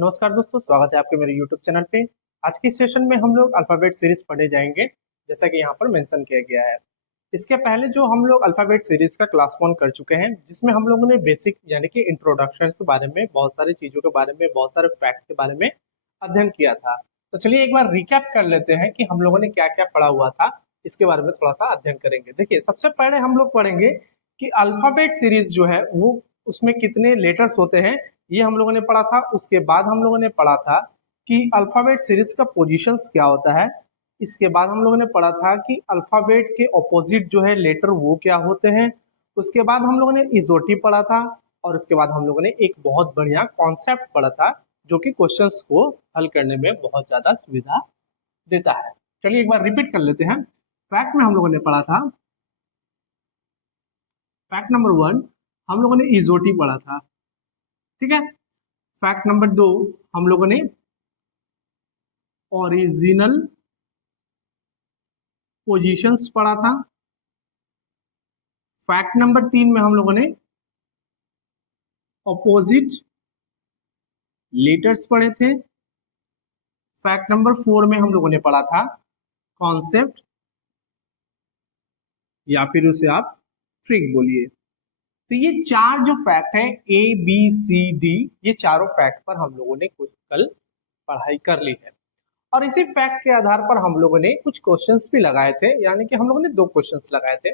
नमस्कार दोस्तों, स्वागत है आपके मेरे YouTube चैनल पे। आज की सेशन में हम लोग अल्फाबेट सीरीज पढ़े जाएंगे, जैसा कि यहाँ पर मेंशन किया गया है। इसके पहले जो हम लोग अल्फाबेट सीरीज का क्लास 1 कर चुके हैं, जिसमें हम लोगों ने बेसिक यानी कि इंट्रोडक्शन के बारे में, बहुत सारी चीजों के बारे में, बहुत सारे फैक्ट के बारे में अध्ययन किया था। तो चलिए एक बार रिकैप कर लेते हैं कि हम लोगों ने क्या क्या पढ़ा हुआ था। इसके बारे में थोड़ा सा अध्ययन करेंगे। देखिए, सबसे पहले हम लोग पढ़ेंगे कि अल्फाबेट सीरीज जो है वो उसमें कितने लेटर्स होते हैं, ये हम लोगों ने पढ़ा था। उसके बाद हम लोगों ने पढ़ा था कि अल्फाबेट सीरीज का पोजीशंस क्या होता है। इसके बाद हम लोगों ने पढ़ा था कि अल्फाबेट के ऑपोजिट जो है लेटर वो क्या होते हैं। उसके बाद हम लोगों ने इजोटी पढ़ा था। और उसके बाद हम लोगों ने एक बहुत बढ़िया कॉन्सेप्ट पढ़ा था, जो कि क्वेश्चंस को हल करने में बहुत ज्यादा सुविधा देता है। चलिए एक बार रिपीट कर लेते हैं। फैक्ट में हम लोगों ने पढ़ा था, फैक्ट नंबर 1 हम लोगों ने इजोटी पढ़ा था, ठीक है। फैक्ट नंबर 2 हम लोगों ने ओरिजिनल पोजीशंस पढ़ा था। फैक्ट नंबर 3 में हम लोगों ने अपोजिट लेटर्स पढ़े थे। फैक्ट नंबर 4 में हम लोगों ने पढ़ा था कॉन्सेप्ट, या फिर उसे आप ट्रिक बोलिए। तो ये चार जो फैक्ट है, ABCD, ये चारों फैक्ट पर हम लोगों ने कुछ कल पढ़ाई कर ली है। और इसी फैक्ट के आधार पर हम लोगों ने कुछ क्वेश्चंस भी लगाए थे, यानी कि हम लोगों ने 2 क्वेश्चंस लगाए थे।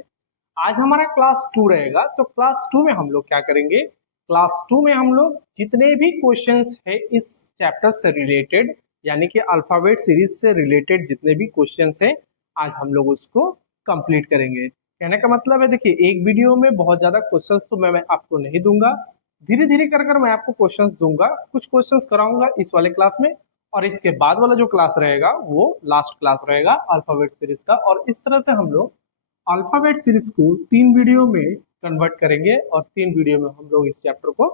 आज हमारा क्लास 2 रहेगा, तो क्लास 2 में हम लोग क्या करेंगे, क्लास 2 में हम लोग जितने भी क्वेश्चंस है इस चैप्टर से रिलेटेड, यानी कि अल्फाबेट सीरीज से रिलेटेड जितने भी क्वेश्चंस है, आज हम लोग उसको कंप्लीट करेंगे। कहने का मतलब है, देखिए, एक वीडियो में बहुत ज्यादा क्वेश्चंस तो मैं आपको नहीं दूंगा। धीरे धीरे कर मैं आपको क्वेश्चंस दूंगा, कुछ क्वेश्चंस कराऊंगा इस वाले क्लास में, और इसके बाद वाला जो क्लास रहेगा वो लास्ट क्लास रहेगा अल्फाबेट सीरीज का। और इस तरह से हम लोग अल्फाबेट सीरीज को 3 वीडियो में कन्वर्ट करेंगे, और 3 वीडियो में हम लोग इस चैप्टर को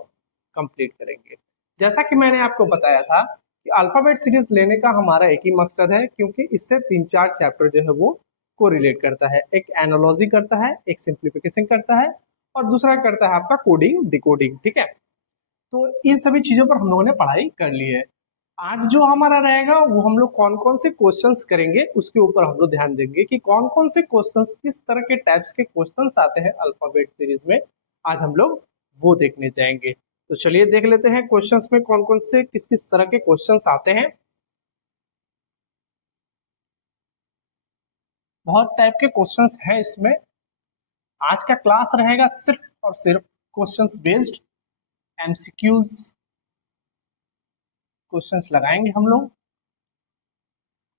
कंप्लीट करेंगे। जैसा कि मैंने आपको बताया था कि अल्फाबेट सीरीज लेने का हमारा एक ही मकसद है, क्योंकि इससे 3-4 चैप्टर जो है वो को रिलेट करता है। एक एनालॉजी करता है, एक सिंप्लीफिकेशन करता है, और दूसरा करता है आपका कोडिंग डिकोडिंग, ठीक है। तो इन सभी चीजों पर हम लोगों ने पढ़ाई कर ली है। आज जो हमारा रहेगा वो हम लोग कौन कौन से क्वेश्चंस करेंगे उसके ऊपर हम लोग ध्यान देंगे कि कौन कौन से क्वेश्चंस, किस तरह के टाइप्स के क्वेश्चंस आते हैं अल्फाबेट सीरीज में। आज हम लोग वो देखने जाएंगे। तो चलिए देख लेते हैं क्वेश्चंस में कौन कौन से किस किस तरह के क्वेश्चंस आते हैं। बहुत टाइप के क्वेश्चंस हैं इसमें। आज का क्लास रहेगा सिर्फ और सिर्फ क्वेश्चंस बेस्ड, MCQs क्वेश्चंस लगाएंगे हम लोग।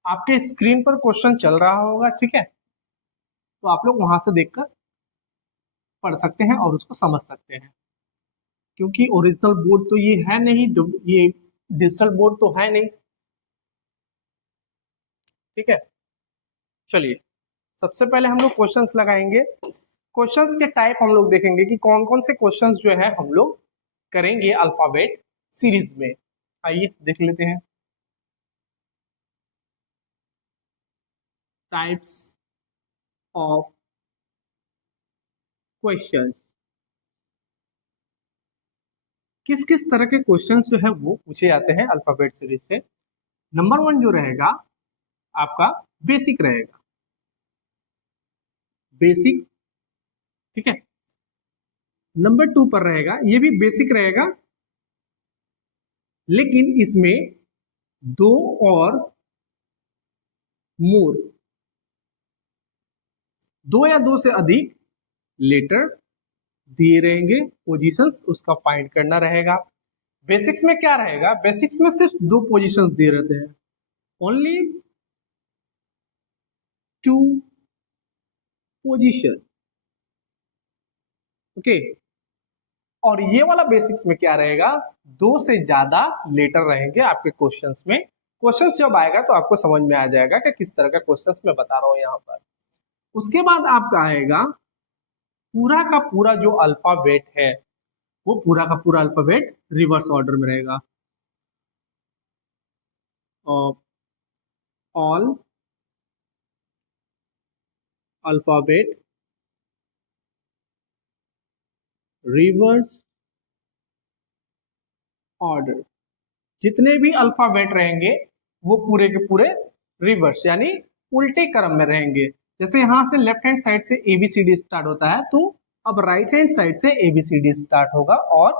आपके स्क्रीन पर क्वेश्चन चल रहा होगा, ठीक है, तो आप लोग वहां से देखकर पढ़ सकते हैं और उसको समझ सकते हैं। क्योंकि ओरिजिनल बोर्ड तो ये है नहीं, ये डिजिटल बोर्ड तो है नहीं, ठीक है। चलिए सबसे पहले हम लोग क्वेश्चंस लगाएंगे। क्वेश्चंस के टाइप हम लोग देखेंगे कि कौन कौन से क्वेश्चंस जो है हम लोग करेंगे अल्फाबेट सीरीज में। आइए देख लेते हैं। टाइप्स ऑफ क्वेश्चंस, किस किस तरह के क्वेश्चंस जो है वो पूछे जाते हैं अल्फाबेट सीरीज से। नंबर 1 जो रहेगा आपका बेसिक रहेगा, बेसिक्स, ठीक है। नंबर 2 पर रहेगा, ये भी बेसिक रहेगा, लेकिन इसमें 2 और मोर, 2 या 2 से अधिक लेटर दिए रहेंगे, पोजीशंस उसका फाइंड करना रहेगा। बेसिक्स में क्या रहेगा, बेसिक्स में सिर्फ 2 पोजीशंस दिए रहते हैं, ओनली 2 पोजीशन, ओके। और ये वाला बेसिक्स में क्या रहेगा, 2 से ज्यादा लेटर रहेंगे आपके क्वेश्चंस में। क्वेश्चंस जब आएगा तो आपको समझ में आ जाएगा कि किस तरह का क्वेश्चंस मैं बता रहा हूं यहाँ पर। उसके बाद आपका आएगा पूरा का पूरा जो अल्फाबेट है, वो पूरा का पूरा अल्फाबेट रिवर्स ऑर्डर में रहेगा। ऑल अल्फाबेट रिवर्स ऑर्डर, जितने भी अल्फाबेट रहेंगे वो पूरे के पूरे रिवर्स यानी उल्टे क्रम में रहेंगे। जैसे यहाँ से लेफ्ट हैंड साइड से ABCD स्टार्ट होता है, तो अब राइट हैंड साइड से ABCD स्टार्ट होगा और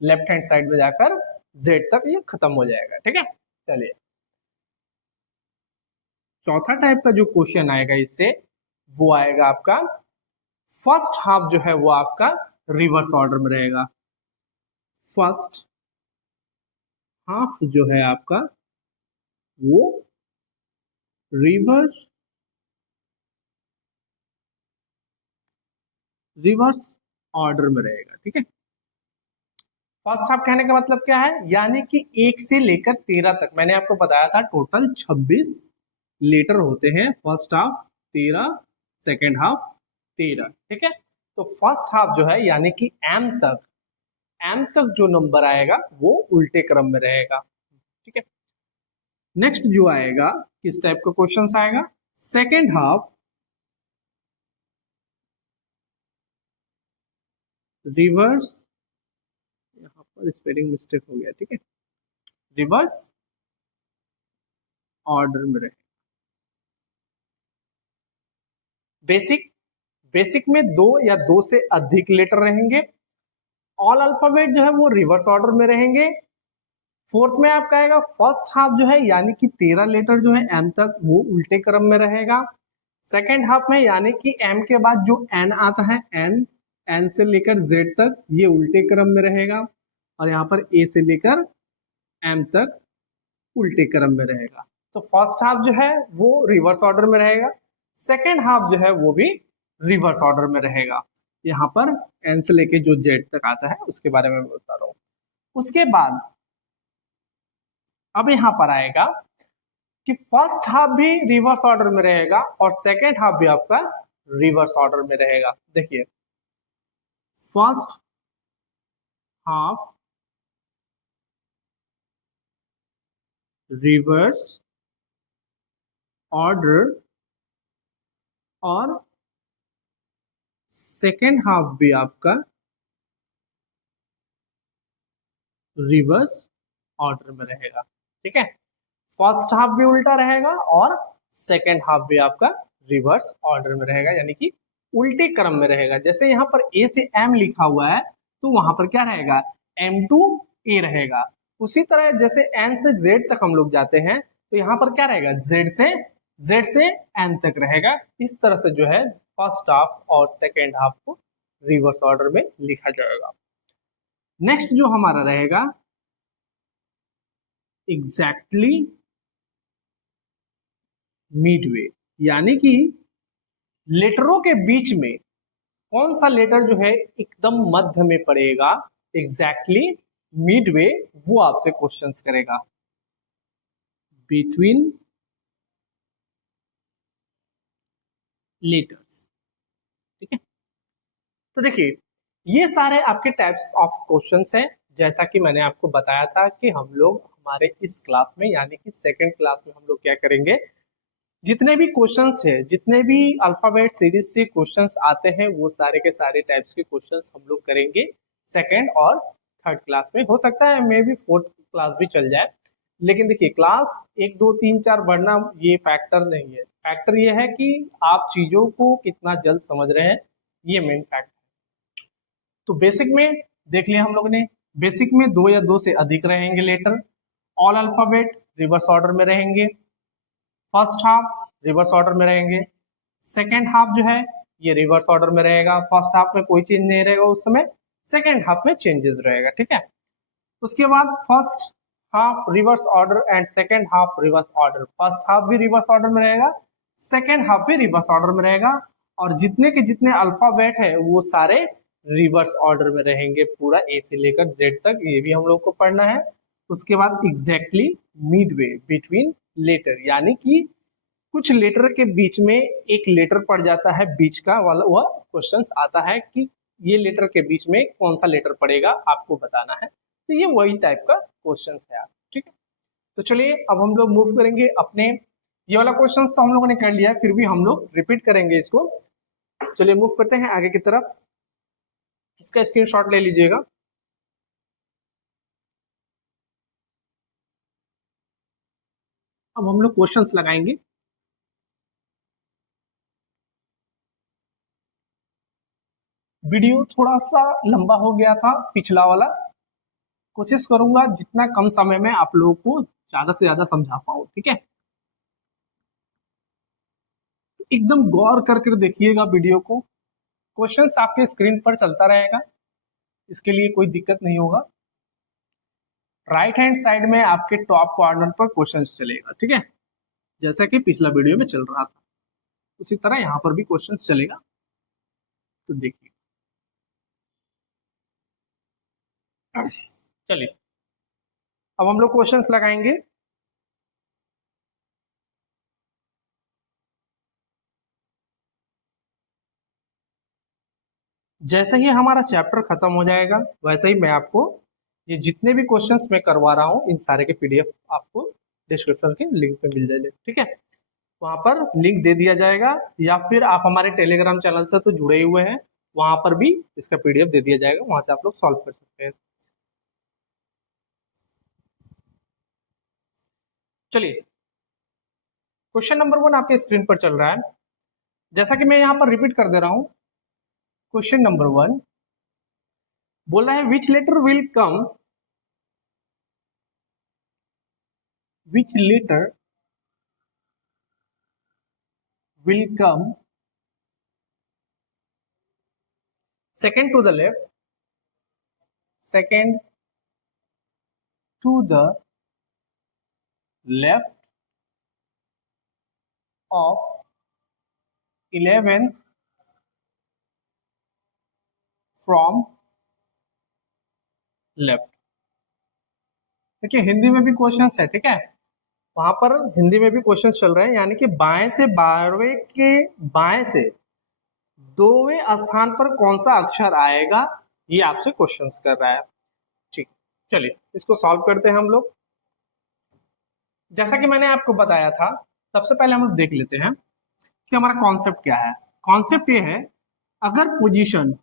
लेफ्ट हैंड साइड में जाकर Z तक ये खत्म हो जाएगा। ठीक है, चलिए चौथा टाइप का जो क्वेश्चन आएगा इससे वो आएगा आपका फर्स्ट हाफ जो है वो आपका रिवर्स ऑर्डर में रहेगा। फर्स्ट हाफ जो है आपका वो रिवर्स ऑर्डर में रहेगा। ठीक है, फर्स्ट हाफ कहने का मतलब क्या है, यानी कि 1 से लेकर 13 तक मैंने आपको बताया था टोटल 26 लेटर होते हैं। First half 13, second half 13। ठीक है, तो फर्स्ट हाफ जो है यानी कि एम तक जो नंबर आएगा वो उल्टे क्रम में रहेगा। ठीक है, नेक्स्ट जो आएगा किस टाइप का क्वेश्चन आएगा, सेकेंड हाफ रिवर्स, यहाँ पर स्पेलिंग मिस्टेक हो गया। ठीक है, रिवर्स ऑर्डर में रहेगा। बेसिक में 2 या 2 से अधिक लेटर रहेंगे। ऑल अल्फाबेट जो है वो रिवर्स ऑर्डर में रहेंगे। फोर्थ में आपका आएगा फर्स्ट हाफ जो है यानी कि 13 लेटर जो है एम तक वो उल्टे क्रम में रहेगा। सेकेंड हाफ में यानी कि एम के बाद जो एन आता है एन से लेकर जेड तक ये उल्टे क्रम में रहेगा और यहाँ पर ए से लेकर एम तक उल्टे क्रम में रहेगा। तो फर्स्ट हाफ जो है वो रिवर्स ऑर्डर में रहेगा, सेकेंड हाफ जो है वो भी रिवर्स ऑर्डर में रहेगा। यहाँ पर एन से लेके जो जेड तक आता है उसके बारे में बता रहा हूँ। उसके बाद अब यहाँ पर आएगा कि फर्स्ट हाफ भी रिवर्स ऑर्डर में रहेगा और सेकेंड हाफ भी आपका रिवर्स ऑर्डर में रहेगा। देखिए फर्स्ट हाफ रिवर्स ऑर्डर और सेकेंड हाफ भी आपका रिवर्स ऑर्डर में रहेगा। ठीक है, फर्स्ट हाफ भी उल्टा रहेगा और सेकेंड हाफ भी आपका रिवर्स ऑर्डर में रहेगा यानी कि उल्टे क्रम में रहेगा। जैसे यहाँ पर ए से एम लिखा हुआ है तो वहां पर क्या रहेगा, एम टू ए रहेगा। उसी तरह जैसे एन से जेड तक हम लोग जाते हैं तो यहाँ पर क्या रहेगा, जेड से एन तक रहेगा। इस तरह से जो है फर्स्ट हाफ और सेकेंड हाफ को रिवर्स ऑर्डर में लिखा जाएगा। नेक्स्ट जो हमारा रहेगा एग्जैक्टली मिडवे, यानी कि लेटरों के बीच में कौन सा लेटर जो है एकदम मध्य में पड़ेगा, एग्जैक्टली मिडवे, वो आपसे क्वेश्चंस करेगा। Between letters. ठीक है, तो देखिए ये सारे आपके टाइप्स ऑफ क्वेश्चंस हैं। जैसा कि मैंने आपको बताया था कि हम लोग हमारे इस क्लास में यानी कि सेकंड क्लास में हम लोग क्या करेंगे, जितने भी क्वेश्चंस है, जितने भी अल्फाबेट सीरीज से क्वेश्चंस आते हैं वो सारे के सारे टाइप्स के क्वेश्चंस हम लोग करेंगे सेकंड और थर्ड क्लास में। हो सकता है मे बी फोर्थ क्लास भी चल जाए, लेकिन देखिए क्लास 1 2 3 4 बढ़ना ये फैक्टर नहीं है। फैक्टर ये है कि आप चीजों को कितना जल्द समझ रहे हैं, ये मेन फैक्टर। तो बेसिक में देख लिया हम लोग ने, बेसिक में 2 या 2 से अधिक रहेंगे letter. All alphabet reverse order में रहेंगे। फर्स्ट हाफ रिवर्स ऑर्डर में रहेंगे। सेकेंड हाफ जो है ये रिवर्स ऑर्डर में रहेगा। फर्स्ट हाफ में कोई चेंज नहीं रहेगा उस समय, सेकेंड हाफ में चेंजेस रहेगा। ठीक है, उसके बाद first half reverse order and second half reverse order. First half भी रिवर्स ऑर्डर में रहेगा, सेकेंड हाफ भी रिवर्स ऑर्डर में रहेगा और जितने के जितने अल्फाबेट है वो सारे रिवर्स ऑर्डर में रहेंगे, पूरा ए से लेकर जेड तक, ये भी हम लोग को पढ़ना है। उसके बाद एग्जैक्टली मिडवे बिटवीन लेटर, यानी कि कुछ लेटर के बीच में एक लेटर पड़ जाता है बीच का वाला, वह क्वेश्चन आता है कि ये लेटर के बीच में कौन सा लेटर पड़ेगा आपको बताना है। तो ये वही टाइप का क्वेश्चन है यार। ठीक है, तो चलिए अब हम लोग मूव करेंगे अपने, ये वाला क्वेश्चन तो हम लोगों ने कर लिया, फिर भी हम लोग रिपीट करेंगे इसको। चलिए मूव करते हैं आगे की तरफ, इसका स्क्रीनशॉट ले लीजिएगा। अब हम लोग क्वेश्चंस लगाएंगे। वीडियो थोड़ा सा लंबा हो गया था पिछला वाला, कोशिश करूंगा जितना कम समय में आप लोगों को ज्यादा से ज्यादा समझा पाऊं, ठीक है। एकदम गौर करके देखिएगा वीडियो को, क्वेश्चंस आपके स्क्रीन पर चलता रहेगा, इसके लिए कोई दिक्कत नहीं होगा। राइट हैंड साइड में आपके टॉप कॉर्नर पर क्वेश्चंस चलेगा, ठीक है, जैसा कि पिछला वीडियो में चल रहा था उसी तरह यहाँ पर भी क्वेश्चंस चलेगा। तो देखिए, चलिए अब हम लोग क्वेश्चंस लगाएंगे। जैसे ही हमारा चैप्टर खत्म हो जाएगा वैसे ही मैं आपको ये जितने भी क्वेश्चंस मैं करवा रहा हूँ इन सारे के पीडीएफ आपको डिस्क्रिप्शन के लिंक पे मिल जाएगा, ठीक है। वहां पर लिंक दे दिया जाएगा, या फिर आप हमारे टेलीग्राम चैनल से तो जुड़े हुए हैं, वहां पर भी इसका पीडीएफ दे दिया जाएगा, वहां से आप लोग सॉल्व कर सकते हैं। चलिए, क्वेश्चन नंबर 1 आपके स्क्रीन पर चल रहा है। जैसा कि मैं यहाँ पर रिपीट कर दे रहा हूँ, क्वेश्चन नंबर 1 बोल रहा है which letter will come, which letter will come second to the left, second to the left of 11th from left. देखिए हिंदी में भी क्वेश्चंस है, ठीक है, वहां पर हिंदी में भी क्वेश्चंस चल रहे हैं, यानी कि बाएं से 12वें के बाएं से 2वें स्थान पर कौन सा अक्षर आएगा, ये आपसे क्वेश्चंस कर रहा है। ठीक, चलिए इसको सॉल्व करते हैं हम लोग। जैसा कि मैंने आपको बताया था, सबसे पहले हम लोग देख लेते हैं कि हमारा कॉन्सेप्ट क्या है। कॉन्सेप्ट ये है, अगर पोजीशन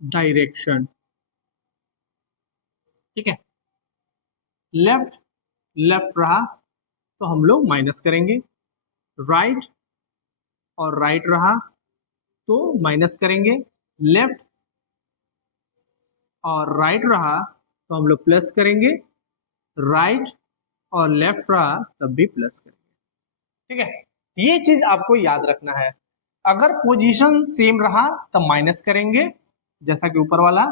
डायरेक्शन, ठीक है, लेफ्ट लेफ्ट रहा तो हम लोग माइनस करेंगे, राइट और राइट रहा तो माइनस करेंगे, लेफ्ट और राइट रहा तो हम लोग प्लस करेंगे, राइट और लेफ्ट रहा तब भी प्लस करेंगे, ठीक है। ये चीज आपको याद रखना है। अगर पोजीशन सेम रहा तब माइनस करेंगे, जैसा कि ऊपर वाला।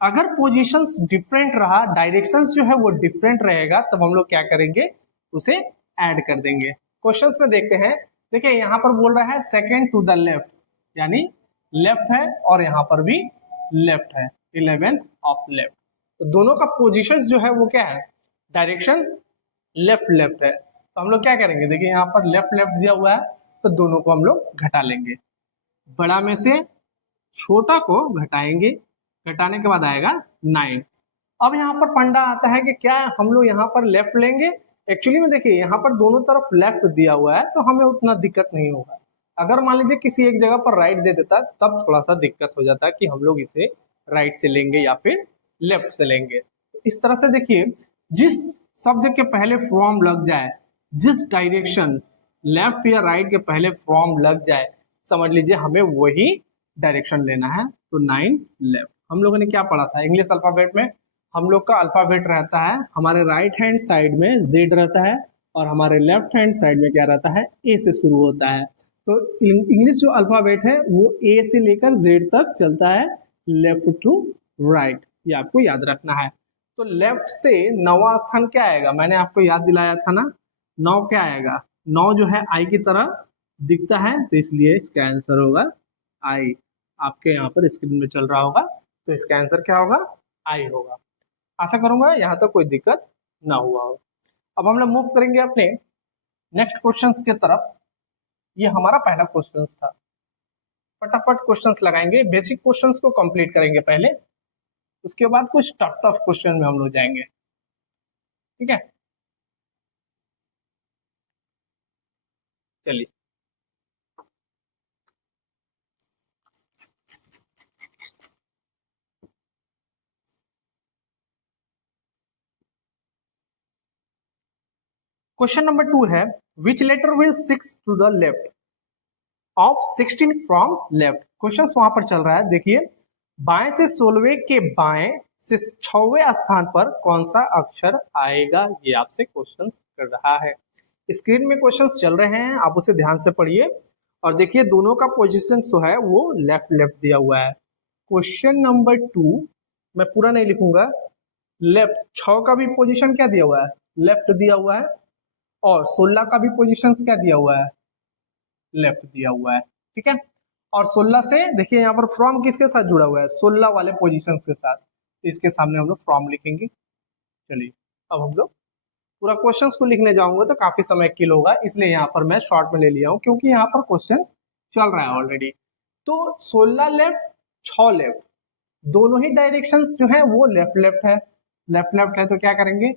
अगर पोजीशंस डिफरेंट रहा, डायरेक्शंस जो है वो डिफरेंट रहेगा, तब हम लोग क्या करेंगे, उसे ऐड कर देंगे। क्वेश्चंस में देखते हैं। देखिए यहाँ पर बोल रहा है सेकेंड टू द लेफ्ट, यानी लेफ्ट है और यहाँ पर भी लेफ्ट है, 11th ऑफ लेफ्ट। तो दोनों का पोजीशन जो है वो क्या है, डायरेक्शन लेफ्ट लेफ्ट है। तो हम लोग क्या करेंगे, देखिए यहाँ पर लेफ्ट लेफ्ट दिया हुआ है तो दोनों को हम लोग घटा लेंगे, बड़ा में से छोटा को घटाएंगे, घटाने के बाद आएगा 9। अब यहाँ पर फंडा आता है कि क्या हम लोग यहाँ पर लेफ्ट लेंगे। एक्चुअली में देखिए यहाँ पर दोनों तरफ लेफ्ट दिया हुआ है तो हमें उतना दिक्कत नहीं होगा। अगर मान लीजिए किसी एक जगह पर राइट दे देता तब थोड़ा सा दिक्कत हो जाता कि हम लोग इसे राइट से लेंगे या फिर लेफ्ट से लेंगे। इस तरह से देखिए, जिस शब्द के पहले फ्रॉम लग जाए, जिस डायरेक्शन लेफ्ट या राइट के पहले फ्रॉम लग जाए, समझ लीजिए हमें वही डायरेक्शन लेना है। तो 9 लेफ्ट। हम लोगों ने क्या पढ़ा था इंग्लिश अल्फाबेट में, हम लोग का अल्फाबेट रहता है, हमारे राइट हैंड साइड में जेड रहता है और हमारे लेफ्ट हैंड साइड में क्या रहता है, ए से शुरू होता है। तो इंग्लिश जो अल्फाबेट है वो ए से लेकर जेड तक चलता है, लेफ्ट टू राइट, ये आपको याद रखना है। तो लेफ्ट से 9वां स्थान क्या आएगा, मैंने आपको याद दिलाया था ना, 9 क्या आएगा, 9 जो है आई की तरह दिखता है, तो इसलिए इसका आंसर होगा आई। आपके यहाँ पर स्क्रीन में चल रहा होगा, तो इसका आंसर क्या होगा, आई होगा। आशा करूंगा यहाँ तक कोई दिक्कत ना हुआ हो। अब हम लोग मूव करेंगे अपने नेक्स्ट क्वेश्चंस के तरफ। ये हमारा पहला क्वेश्चन था, फटाफट क्वेश्चंस लगाएंगे, बेसिक क्वेश्चंस को कंप्लीट करेंगे पहले, उसके बाद कुछ टफ टफ क्वेश्चन में हम लोग जाएंगे, ठीक है। चलिए क्वेश्चन नंबर 2 है which letter will 6 to the left of 16 from left. Question वहां पर चल रहा है, देखिए बाएं से 16वें के बाएं से 6वें स्थान पर कौन सा अक्षर आएगा, ये आपसे क्वेश्चन कर रहा है। स्क्रीन में क्वेश्चंस चल रहे हैं, आप उसे ध्यान से पढ़िए और देखिए दोनों का पोजीशन जो है वो लेफ्ट लेफ्ट दिया हुआ है। क्वेश्चन नंबर 2 मैं पूरा नहीं लिखूंगा, लेफ्ट 6 का भी पोजीशन क्या दिया हुआ है, लेफ्ट दिया हुआ है, और 16 का भी पोजीशन क्या दिया हुआ है, लेफ्ट दिया हुआ है। ठीक है, और 16 से देखिए यहाँ पर फ्रॉम किसके साथ जुड़ा हुआ है, 16 वाले पोजीशंस के साथ, इसके सामने हम लोग फ्रॉम लिखेंगे। चलिए अब हम लोग पूरा क्वेश्चंस को लिखने जाऊंगा तो काफी समय किल होगा, इसलिए यहाँ पर मैं शॉर्ट में ले लिया हूँ क्योंकि यहाँ पर क्वेश्चंस चल रहा है ऑलरेडी। तो 16 लेफ्ट 6 लेफ्ट दोनों ही डायरेक्शंस जो है वो लेफ्ट लेफ्ट है, लेफ्ट लेफ्ट है, तो क्या करेंगे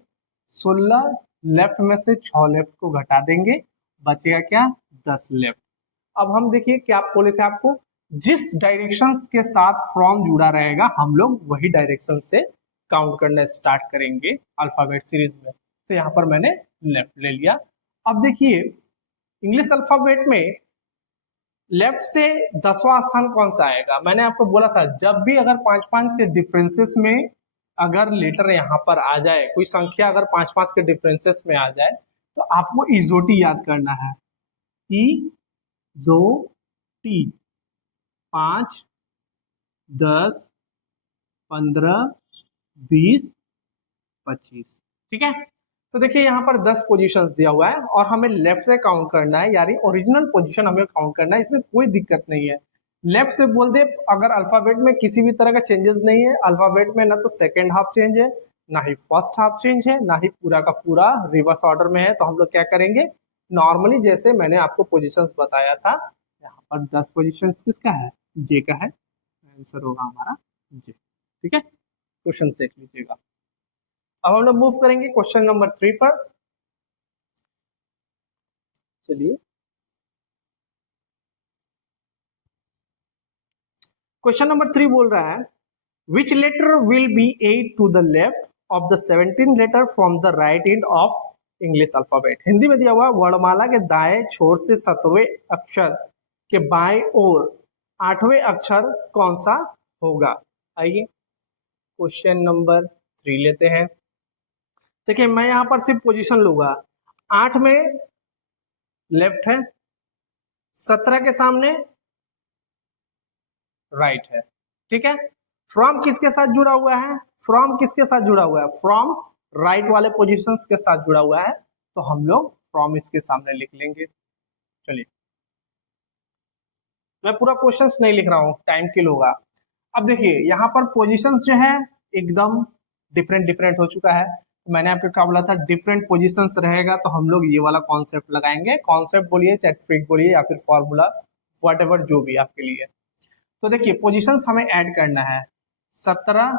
16 लेफ्ट में से 6 लेफ्ट को घटा देंगे, बचेगा क्या 10 लेफ्ट। अब हम देखिए क्या बोले थे आपको, जिस डायरेक्शंस के साथ फ्रॉम जुड़ा रहेगा हम लोग वही डायरेक्शन से काउंट करना स्टार्ट करेंगे अल्फाबेट सीरीज में। तो यहाँ पर मैंने लेफ्ट ले लिया। अब देखिए इंग्लिश अल्फाबेट में लेफ्ट से 10वां स्थान कौन सा आएगा, मैंने आपको बोला था जब भी अगर 5-5 के डिफरेंसेस में अगर लेटर यहाँ पर आ जाए, कोई संख्या अगर 5-5 के डिफरेंसेस में आ जाए तो आपको इजोटी याद करना है, इजोटी 5, 10, 15, 20, 25। ठीक है, तो देखिए यहाँ पर 10 पोजीशंस दिया हुआ है और हमें लेफ्ट से काउंट करना है, यानी ओरिजिनल पोजीशन हमें काउंट करना है, इसमें कोई दिक्कत नहीं है। लेफ्ट से बोल दे अगर अल्फाबेट में किसी भी तरह का चेंजेस नहीं है, अल्फाबेट में ना तो सेकेंड हाफ चेंज है ना ही फर्स्ट हाफ चेंज है, ना ही पूरा का पूरा रिवर्स ऑर्डर में है, तो हम लोग क्या करेंगे नॉर्मली जैसे मैंने आपको पोजिशन बताया था, यहाँ पर 10 पोजिशन किसका है, जे का है, आंसर होगा हमारा जे। ठीक है, क्वेश्चन देख लीजिएगा। अब हम लोग मूव करेंगे क्वेश्चन नंबर 3 पर। चलिए क्वेश्चन नंबर 3 बोल रहा है which letter will be 8 to the left of the 17 letter from the right end of English alphabet. Hindi में दिया हुआ वर्णमाला के दाएं छोर से 7वें अक्षर के बाएं ओर 8वें अक्षर कौन सा होगा। आइए क्वेश्चन नंबर 3 लेते हैं। देखिए मैं यहां पर सिर्फ पोजीशन लूंगा, 8 में लेफ्ट है, 17 के सामने राइट है। ठीक है, फ्रॉम किसके साथ जुड़ा हुआ है, फ्रॉम किसके साथ जुड़ा हुआ है, फ्रॉम राइट वाले पोजीशंस के साथ जुड़ा हुआ है, तो हम लोग फ्रॉम इसके सामने लिख लेंगे। चलिए मैं पूरा क्वेश्चंस नहीं लिख रहा हूं, टाइम किल होगा। अब देखिए यहाँ पर पोजीशंस जो है एकदम डिफरेंट डिफरेंट हो चुका है, मैंने आपको क्या बोला था डिफरेंट पोजीशंस रहेगा तो हम लोग ये वाला कॉन्सेप्ट लगाएंगे, कॉन्सेप्ट बोलिए चाहे ट्रिक बोलिए या फिर फॉर्मूला व्हाटएवर जो भी आपके लिए। तो देखिए पोजीशंस हमें ऐड करना है, 17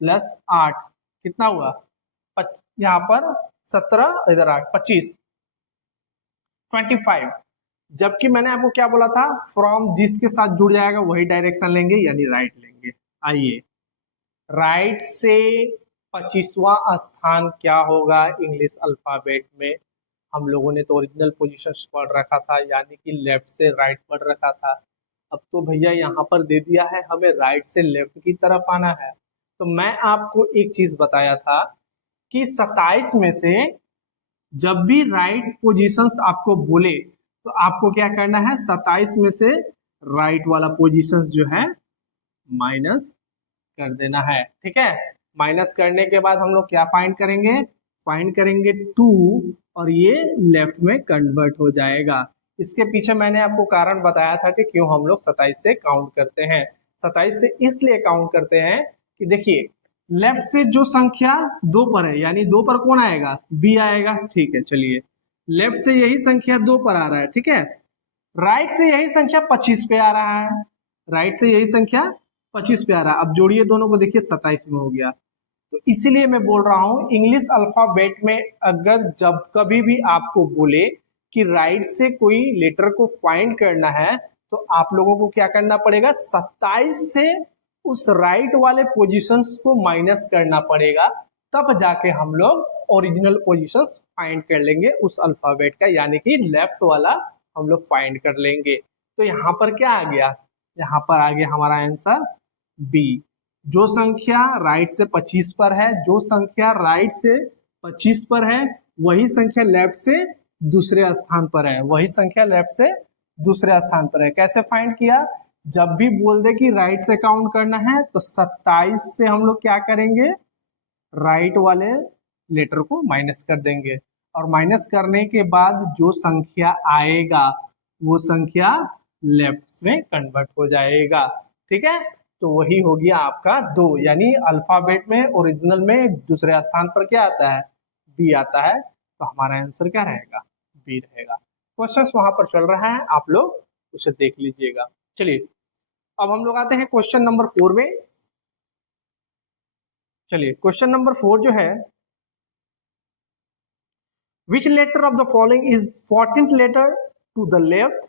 प्लस 8 कितना हुआ, यहाँ पर 17 इधर 8 25 25। जबकि मैंने आपको क्या बोला था फ्रॉम जिसके साथ जुड़ जाएगा वही डायरेक्शन लेंगे यानी राइट लेंगे। आइए राइट से 25वां स्थान क्या होगा इंग्लिश अल्फाबेट में, हम लोगों ने तो ओरिजिनल पोजीशन पढ़ रखा था यानी कि लेफ्ट से राइट पढ़ रखा था, अब तो भैया यहाँ पर दे दिया है हमें राइट से लेफ्ट की तरफ आना है। तो मैं आपको एक चीज बताया था कि 27 में से जब भी राइट पोजीशंस आपको बोले तो आपको क्या करना है 27 में से राइट वाला पोजीशंस जो है माइनस कर देना है। ठीक है, माइनस करने के बाद हम लोग क्या फाइंड करेंगे, फाइंड करेंगे 2 और ये लेफ्ट में कन्वर्ट हो जाएगा। इसके पीछे मैंने आपको कारण बताया था कि क्यों हम लोग 27 से काउंट करते हैं। 27 से इसलिए काउंट करते हैं कि देखिए लेफ्ट से जो संख्या 2 पर है यानी 2 पर कौन आएगा, बी आएगा। ठीक है, चलिए लेफ्ट से यही संख्या 2 पर आ रहा है, ठीक है, राइट से यही संख्या 25 पे आ रहा है, राइट से यही संख्या 25 पे आ रहा है। अब जोड़िए दोनों को, देखिए 27 में हो गया। तो इसीलिए मैं बोल रहा हूं इंग्लिश अल्फाबेट में अगर जब कभी भी आपको बोले कि राइट से कोई लेटर को फाइंड करना है तो आप लोगों को क्या करना पड़ेगा, 27 से उस राइट वाले पोजीशंस को माइनस करना पड़ेगा, तब जाके हम लोग ओरिजिनल पोजीशन फाइंड कर लेंगे उस अल्फाबेट का, यानी कि लेफ्ट वाला हम लोग फाइंड कर लेंगे। तो यहाँ पर क्या आ गया, यहाँ पर आ गया हमारा आंसर बी। जो संख्या राइट से 25 पर है, जो संख्या राइट से 25 पर है, वही संख्या लेफ्ट से दूसरे स्थान पर है, वही संख्या लेफ्ट से दूसरे स्थान पर है। कैसे फाइंड किया, जब भी बोल दे कि राइट से काउंट करना है तो 27 से हम लोग क्या करेंगे, राइट वाले लेटर को माइनस कर देंगे, और माइनस करने के बाद जो संख्या आएगा वो संख्या लेफ्ट में कन्वर्ट हो जाएगा। ठीक है, तो वही हो गया आपका 2, यानी अल्फाबेट में ओरिजिनल में दूसरे स्थान पर क्या आता है, बी आता है। तो हमारा आंसर क्या रहेगा, बी रहेगा। क्वेश्चन वहां पर चल रहा है, आप लोग उसे देख लीजिएगा। चलिए अब हम लोग आते हैं क्वेश्चन नंबर 4 में। चलिए क्वेश्चन नंबर 4 जो है, which letter of the following is 14th letter to the left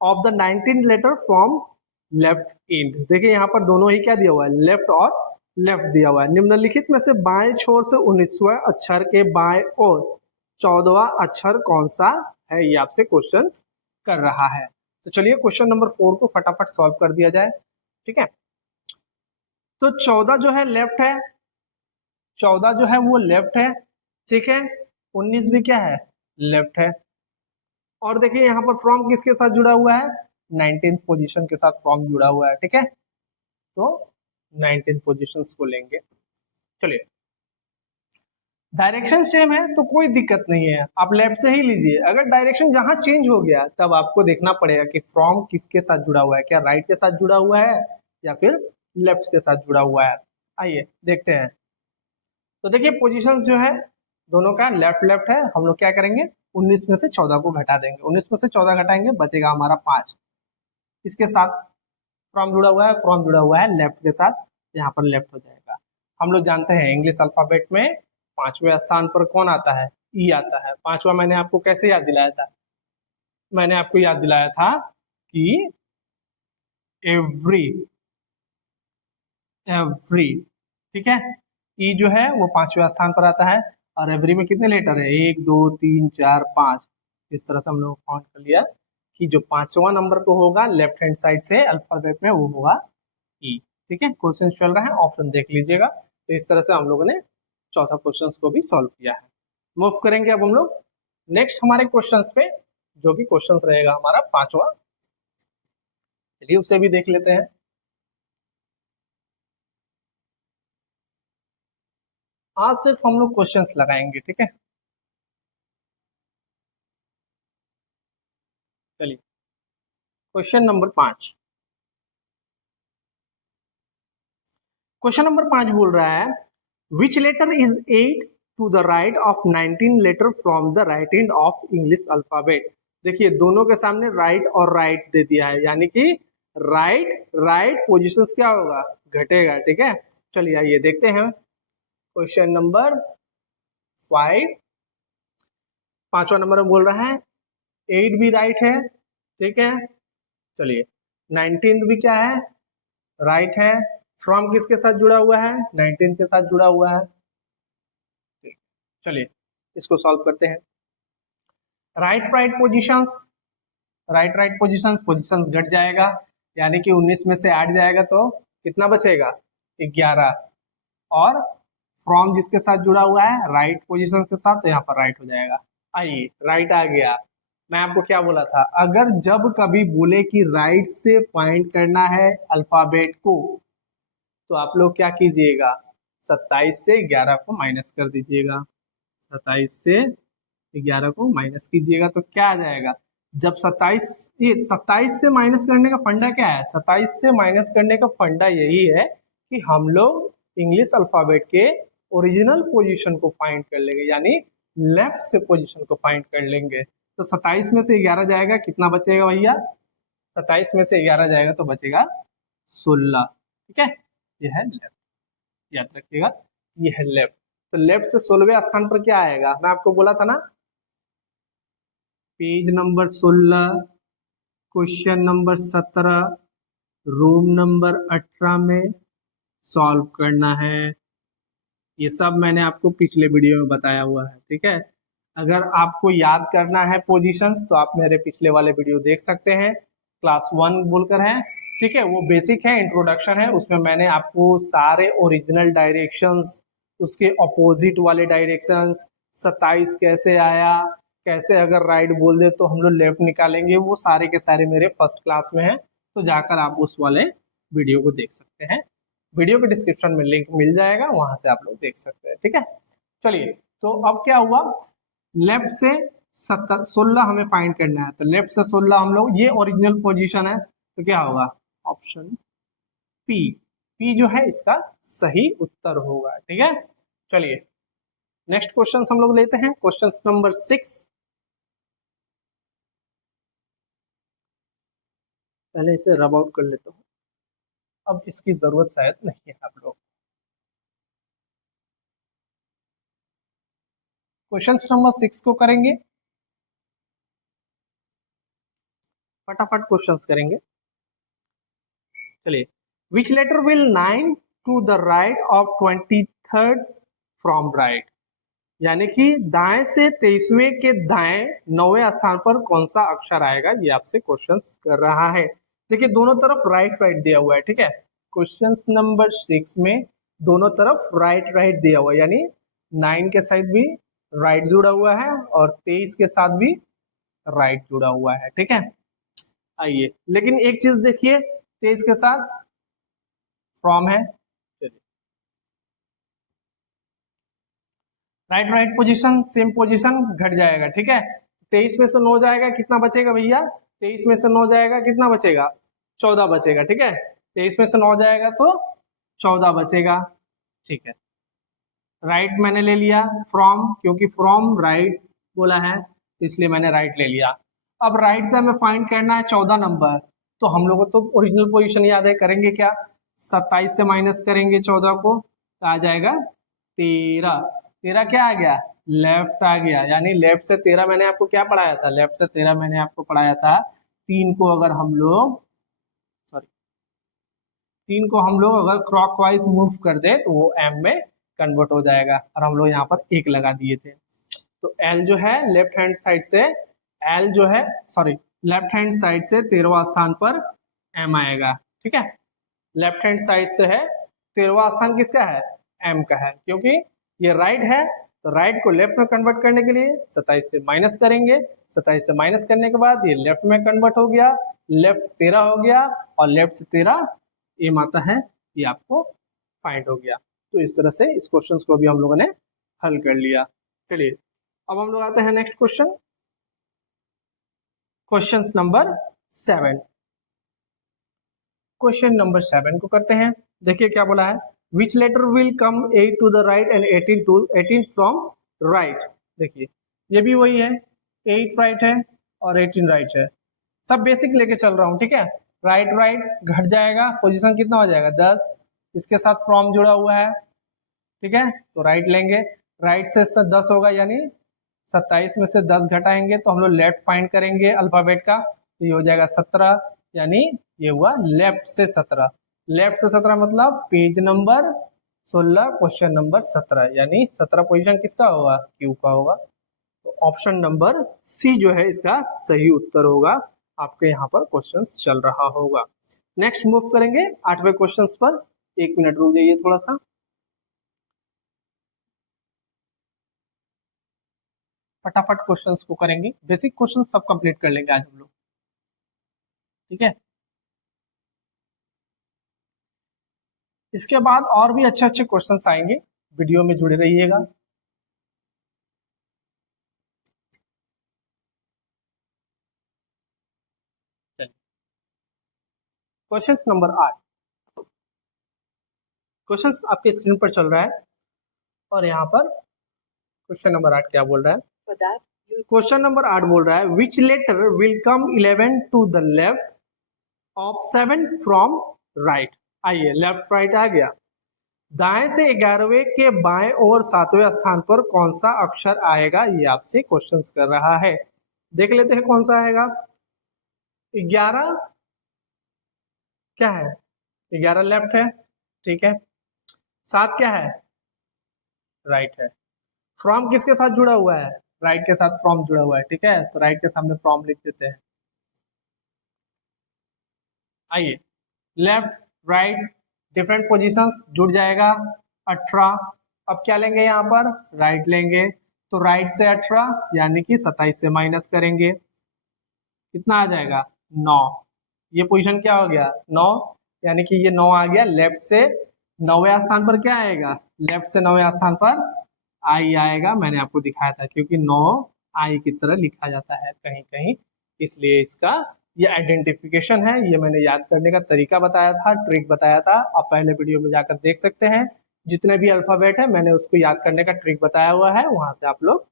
of the 19th letter from left end। देखिए यहाँ पर दोनों ही क्या दिया हुआ है, लेफ्ट और लेफ्ट दिया हुआ है। निम्नलिखित में से बाएं छोर से 19वें अक्षर के बाएं और 14वां अक्षर कौन सा है, ये आपसे क्वेश्चन कर रहा है। तो चलिए क्वेश्चन नंबर 4 को फटाफट सॉल्व कर दिया जाए। ठीक है, तो 14 जो है लेफ्ट है, 14 जो है वो लेफ्ट है। ठीक है, 19 भी क्या है, लेफ्ट है। और देखिए यहाँ पर फ्रॉम किसके साथ जुड़ा हुआ है, 19th पोजीशन के साथ फ्रॉम जुड़ा हुआ है। ठीक है, तो 19th पोजीशंस को लेंगे। चलिए डायरेक्शन सेम है तो कोई दिक्कत नहीं है, आप लेफ्ट से ही लीजिए। अगर डायरेक्शन जहां चेंज हो गया तब आपको देखना पड़ेगा कि फ्रॉम किसके साथ जुड़ा हुआ है, क्या राइट के साथ जुड़ा हुआ है या फिर लेफ्ट के साथ जुड़ा हुआ है। आइए देखते हैं। तो देखिए पोजीशंस जो है दोनों का लेफ्ट लेफ्ट है, हम लोग क्या करेंगे 19 में से 14 को घटा देंगे, 19 में से 14 घटाएंगे बचेगा हमारा 5। इसके साथ फ्रॉम जुड़ा हुआ है, फ्रॉम जुड़ा हुआ है लेफ्ट के साथ, यहाँ पर लेफ्ट हो जाएगा। हम लोग जानते हैं इंग्लिश अल्फाबेट में 5वें स्थान पर कौन आता है, ई आता है। 5वां मैंने आपको कैसे याद दिलाया था, मैंने आपको याद दिलाया था कि एवरी एवरी, ठीक है, ई जो है वो 5वें स्थान पर आता है। और एवरी में कितने लेटर है, 1 2 3 4 5। इस तरह से हम लोग काउंट कर लिया कि जो 5वां नंबर को होगा लेफ्ट हैंड साइड से अल्फाबेट में वो होगा ई। ठीक है, क्वेश्चन चल रहा है, ऑप्शन देख लीजिएगा। तो इस तरह से हम लोगों ने चौथा क्वेश्चन को भी सॉल्व किया है। मूव करेंगे अब हम लोग नेक्स्ट हमारे क्वेश्चन पे, जो कि क्वेश्चन रहेगा हमारा 5वां। चलिए उसे भी देख लेते हैं। आज सिर्फ हम लोग क्वेश्चंस लगाएंगे। ठीक है, चलिए क्वेश्चन नंबर 5। क्वेश्चन नंबर 5 बोल रहा है which letter is 8 to the right of 19 letter from the right end of English alphabet. देखिए दोनों के सामने राइट और राइट दे दिया है, यानी कि राइट राइट पोजीशंस क्या होगा, घटेगा। ठीक है, चलिए आइए देखते हैं क्वेश्चन नंबर 5। 5वां नंबर में बोल रहा है 8 भी राइट है। ठीक है, चलिए 19 भी क्या है, राइट है। फ्रॉम किसके साथ जुड़ा हुआ है, 19 के साथ जुड़ा हुआ है। चलिए इसको सॉल्व करते हैं। Right right positions, right right positions, positions घट जाएगा, यानी कि 19 में से 8 जाएगा तो कितना बचेगा, 11। और फ्रॉम जिसके साथ जुड़ा हुआ है राइट पोजीशन के साथ, तो यहाँ पर राइट हो जाएगा। आइए राइट आ गया। मैं आपको क्या बोला था, अगर जब कभी बोले कि राइट से फाइंड करना है अल्फाबेट को, तो आप लोग क्या कीजिएगा, 27 से 11 को माइनस कर दीजिएगा। 27 से 11 को माइनस कीजिएगा तो क्या आ जाएगा, जब 27 से माइनस करने का फंडा क्या है, 27 से माइनस करने का फंडा यही है कि हम लोग इंग्लिश अल्फाबेट के ओरिजिनल पोजीशन को फाइंड कर लेंगे, यानी लेफ्ट से पोजीशन को फाइंड कर लेंगे। तो 27 में से 11 जाएगा, कितना बचेगा भैया, 27 में से 11 जाएगा तो बचेगा 16। ठीक है, यह है लेफ्ट, याद रखिएगा यह है लेफ्ट। तो लेफ्ट से 16वें स्थान पर क्या आएगा, मैं आपको बोला था ना, page number 16 question number 17 room number 18 में सॉल्व करना है। ये सब मैंने आपको पिछले वीडियो में बताया हुआ है, ठीक है। अगर आपको याद करना है पोजीशंस तो आप मेरे पिछले वाले वीडियो देख सकते हैं, क्लास 1 बोलकर है, ठीक है। वो बेसिक है, इंट्रोडक्शन है, उसमें मैंने आपको सारे ओरिजिनल डायरेक्शंस, उसके अपोजिट वाले डायरेक्शंस, 27 कैसे आया, कैसे अगर राइट बोल दे तो हम लोग लेफ्ट निकालेंगे, वो सारे के सारे मेरे फर्स्ट क्लास में है, तो जाकर आप उस वाले वीडियो को देख सकते हैं। वीडियो के डिस्क्रिप्शन में लिंक मिल जाएगा, वहां से आप लोग देख सकते हैं, ठीक है। चलिए, तो अब क्या हुआ, लेफ्ट से 16 हमें फाइंड करना है, तो लेफ्ट से 16 हम लोग, ये ओरिजिनल पोजीशन है, तो क्या होगा, ऑप्शन पी। पी जो है इसका सही उत्तर होगा, ठीक है। चलिए नेक्स्ट क्वेश्चन हम लोग लेते हैं, क्वेश्चन नंबर 6। पहले इसे रब आउट कर लेता हूँ, अब इसकी जरूरत शायद नहीं है आप लोग। क्वेश्चन नंबर 6 को करेंगे, फटाफट क्वेश्चंस करेंगे। चलिए, which letter will 9 to the right of 23rd from right, यानी कि दाएं से 23वें के दाएं 9वें स्थान पर कौन सा अक्षर आएगा, ये आपसे क्वेश्चन कर रहा है। देखिए दोनों तरफ राइट राइट दिया हुआ है, ठीक है। क्वेश्चन नंबर 6 में दोनों तरफ राइट राइट दिया हुआ है, यानी 9 के साइड भी राइट जुड़ा हुआ है और 23 के साथ भी राइट जुड़ा हुआ है, ठीक है। आइए, लेकिन एक चीज देखिए, 23 के साथ फ्रॉम है, right right position same position घट जाएगा, ठीक है। 23 में से 9 जाएगा, कितना बचेगा भैया, 23 में से 9 जाएगा, कितना बचेगा, 14 बचेगा, ठीक है। 23 में से 9 जाएगा तो 14 बचेगा, ठीक है। राइट मैंने ले लिया, फ्रॉम क्योंकि फ्रॉम राइट बोला है तो इसलिए मैंने राइट ले लिया। अब राइट से हमें फाइंड करना है 14 नंबर, तो हम लोग को तो ओरिजिनल पोजीशन याद है, करेंगे क्या, 27 से माइनस करेंगे 14 को, तो आ जाएगा 13। 13 क्या आ गया, लेफ्ट आ गया, यानी लेफ्ट से 13 मैंने आपको क्या पढ़ाया था, लेफ्ट से 13 मैंने आपको पढ़ाया था, 3 को अगर हम लोग, सॉरी, 3 को हम लोग अगर क्लॉकवाइज मूव कर दे तो वो एम में कन्वर्ट हो जाएगा, और हम लोग यहाँ पर 1 लगा दिए थे। तो एल जो है लेफ्ट हैंड साइड से, एल जो है सॉरी लेफ्ट हैंड साइड से 13वां स्थान पर एम आएगा, ठीक है। लेफ्ट हैंड साइड से है, 13वां स्थान किसका है, एम का है, क्योंकि ये राइट है, तो राइट को लेफ्ट में कन्वर्ट करने के लिए 27 से माइनस करेंगे, 27 से माइनस करने के बाद ये लेफ्ट में कन्वर्ट हो गया, लेफ्ट 13 हो गया, और लेफ्ट से 13 एम आता है, ये आपको फाइंड हो गया। तो इस तरह से इस क्वेश्चन को भी हम लोगों ने हल कर लिया। चलिए, अब हम लोग आते हैं next question, question number 7। Question number 7 को करते हैं। देखिए क्या बोला है, which letter will come 8 to the right end 18 from right. देखिए ये भी वही है, 8 राइट है और 18 राइट है, सब बेसिक लेके चल रहा हूँ, ठीक है। राइट राइट घट जाएगा, पोजीशन कितना हो जाएगा 10, इसके साथ फ्रॉम जुड़ा हुआ है, ठीक है, तो राइट लेंगे, राइट से 10 होगा, यानी 27 में से 10 घटाएंगे तो हम लोग लेफ्ट फाइंड करेंगे अल्फाबेट का, तो ये हो जाएगा 17, यानी ये हुआ लेफ्ट से 17। लेफ्ट से 17 मतलब पेज नंबर 16 क्वेश्चन नंबर 17, यानी 17 पोजीशन किसका होगा, क्यू का होगा। तो ऑप्शन नंबर सी जो है इसका सही उत्तर होगा, आपके यहाँ पर क्वेश्चन चल रहा होगा। नेक्स्ट मूव करेंगे 8वें क्वेश्चन पर, 1 मिनट रुक जाइए थोड़ा सा, फटाफट क्वेश्चंस को करेंगे, बेसिक क्वेश्चन सब कंप्लीट कर लेंगे आज हम लोग, ठीक है। इसके बाद और भी अच्छे अच्छे क्वेश्चंस आएंगे, वीडियो में जुड़े रहिएगा। क्वेश्चन नंबर 8, क्वेश्चन आपके स्क्रीन पर चल रहा है, और यहाँ पर क्वेश्चन नंबर 8 क्या बोल रहा है, क्वेश्चन नंबर 8 बोल रहा है, which letter will come 11 to the left of 7 from right. आइए, लेफ्ट राइट आ गया, दाएं से 11वें के बाएं और 7वें स्थान पर कौन सा अक्षर आएगा, ये आपसे क्वेश्चन कर रहा है। देख लेते हैं कौन सा आएगा। 11 क्या है, 11 लेफ्ट है, ठीक है। 7 क्या है, राइट है। फ्रॉम किसके साथ जुड़ा हुआ है? राइट के साथ फ्रॉम जुड़ा हुआ है, ठीक है, तो राइट के सामने फ्रॉम लिख देते हैं। आइए, लेफ्ट राइट डिफरेंट पोजीशंस जुड़ जाएगा 18। अब क्या लेंगे यहाँ पर? राइट लेंगे, तो राइट से 18 यानी कि 27 से माइनस करेंगे, कितना आ जाएगा? 9। ये पोजीशन क्या हो गया? 9, यानी कि ये 9 आ गया। लेफ्ट से 9वें स्थान पर क्या आएगा? लेफ्ट से 9वें स्थान पर आई आएगा, मैंने आपको दिखाया था, क्योंकि 9 आई की तरह लिखा जाता है कहीं कहीं, इसलिए इसका ये आइडेंटिफिकेशन है। ये मैंने याद करने का तरीका बताया था, ट्रिक बताया था, आप पहले वीडियो में जाकर देख सकते हैं। जितने भी अल्फाबेट है मैंने उसको याद करने का ट्रिक बताया हुआ है, वहां से आप लोग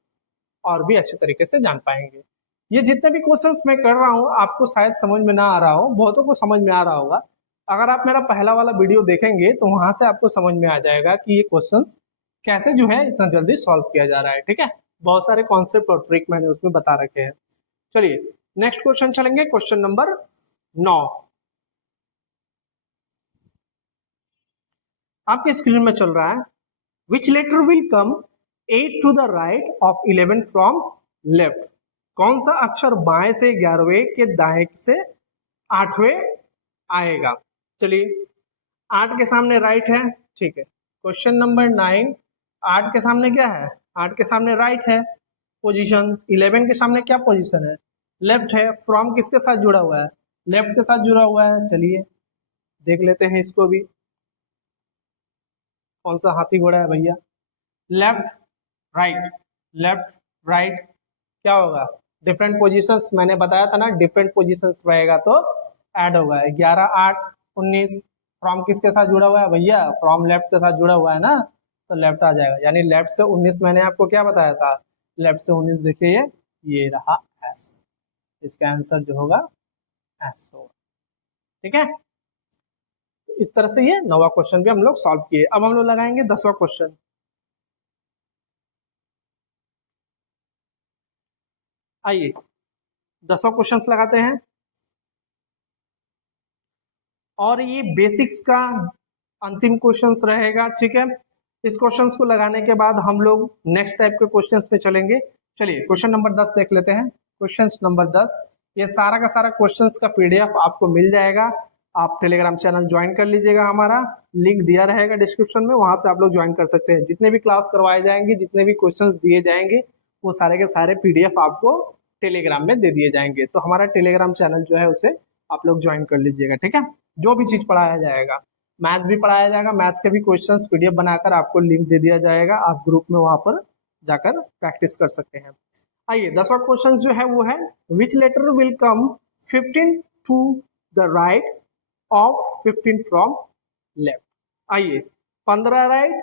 और भी अच्छे तरीके से जान पाएंगे। ये जितने भी क्वेश्चंस मैं कर रहा हूँ आपको शायद समझ में ना आ रहा हो, बहुतों को समझ में आ रहा होगा। अगर आप मेरा पहला वाला वीडियो देखेंगे तो वहां से आपको समझ में आ जाएगा कि ये क्वेश्चंस कैसे जो है इतना जल्दी सॉल्व किया जा रहा है, ठीक है। बहुत सारे कॉन्सेप्ट और ट्रिक मैंने उसमें बता रखे हैं। चलिए नेक्स्ट क्वेश्चन चलेंगे, क्वेश्चन नंबर 9। आपकी स्क्रीन में चल रहा है, which letter will come 8 to the right of 11 from left. कौन सा अक्षर बाएं से 11वें के दाएं से 8वें आएगा? चलिए, 8 के सामने राइट है, ठीक है। क्वेश्चन नंबर 9, 8 के सामने क्या है? 8 के सामने राइट है पोजीशन, 11 के सामने क्या पोजीशन है? लेफ्ट है। फ्रॉम किसके साथ जुड़ा हुआ है? लेफ्ट के साथ जुड़ा हुआ है। चलिए देख लेते हैं इसको भी, कौन सा हाथी घोड़ा है भैया? लेफ्ट राइट, लेफ्ट राइट क्या होगा? डिफरेंट पोजीशंस, मैंने बताया था ना, डिफरेंट पोजीशंस रहेगा तो ऐड होगा। 11 8 19। फ्रॉम किसके साथ जुड़ा हुआ है भैया? फ्रॉम लेफ्ट के साथ जुड़ा हुआ है ना, तो लेफ्ट आ जाएगा। यानी लेफ्ट से 19 मैंने आपको क्या बताया था? लेफ्ट से 19 देखिए ये रहा एस, इसका आंसर जो होगा एस होगा, ठीक है। इस तरह से ये 9वां क्वेश्चन भी हम लोग सॉल्व किए। अब हम लोग लगाएंगे 10वां क्वेश्चन। आइए 10वां क्वेश्चन लगाते हैं, और ये बेसिक्स का अंतिम क्वेश्चंस रहेगा, ठीक है। इस क्वेश्चंस को लगाने के बाद हम लोग नेक्स्ट टाइप के क्वेश्चंस पे चलेंगे। चलिए क्वेश्चन नंबर 10 देख लेते हैं। क्वेश्चन नंबर 10, ये सारा का सारा क्वेश्चंस का पीडीएफ आपको मिल जाएगा। आप टेलीग्राम चैनल ज्वाइन कर लीजिएगा, हमारा लिंक दिया रहेगा डिस्क्रिप्शन में, वहां से आप लोग ज्वाइन कर सकते हैं। जितने भी क्लास करवाए जाएंगे, जितने भी क्वेश्चंस दिए जाएंगे, वो सारे के सारे पीडीएफ आपको टेलीग्राम में दे दिए जाएंगे। तो हमारा टेलीग्राम चैनल जो है उसे आप लोग ज्वाइन कर लीजिएगा, ठीक है। जो भी चीज पढ़ाया जाएगा, मैथ्स भी पढ़ाया जाएगा, मैथ्स के भी क्वेश्चंस पीडीएफ बनाकर आपको लिंक दे दिया जाएगा, आप ग्रुप में वहां पर जाकर प्रैक्टिस कर सकते हैं। आइए 10वां क्वेश्चन जो है वो है, which letter will come 15 to the right of 15 from left. आइए 15 राइट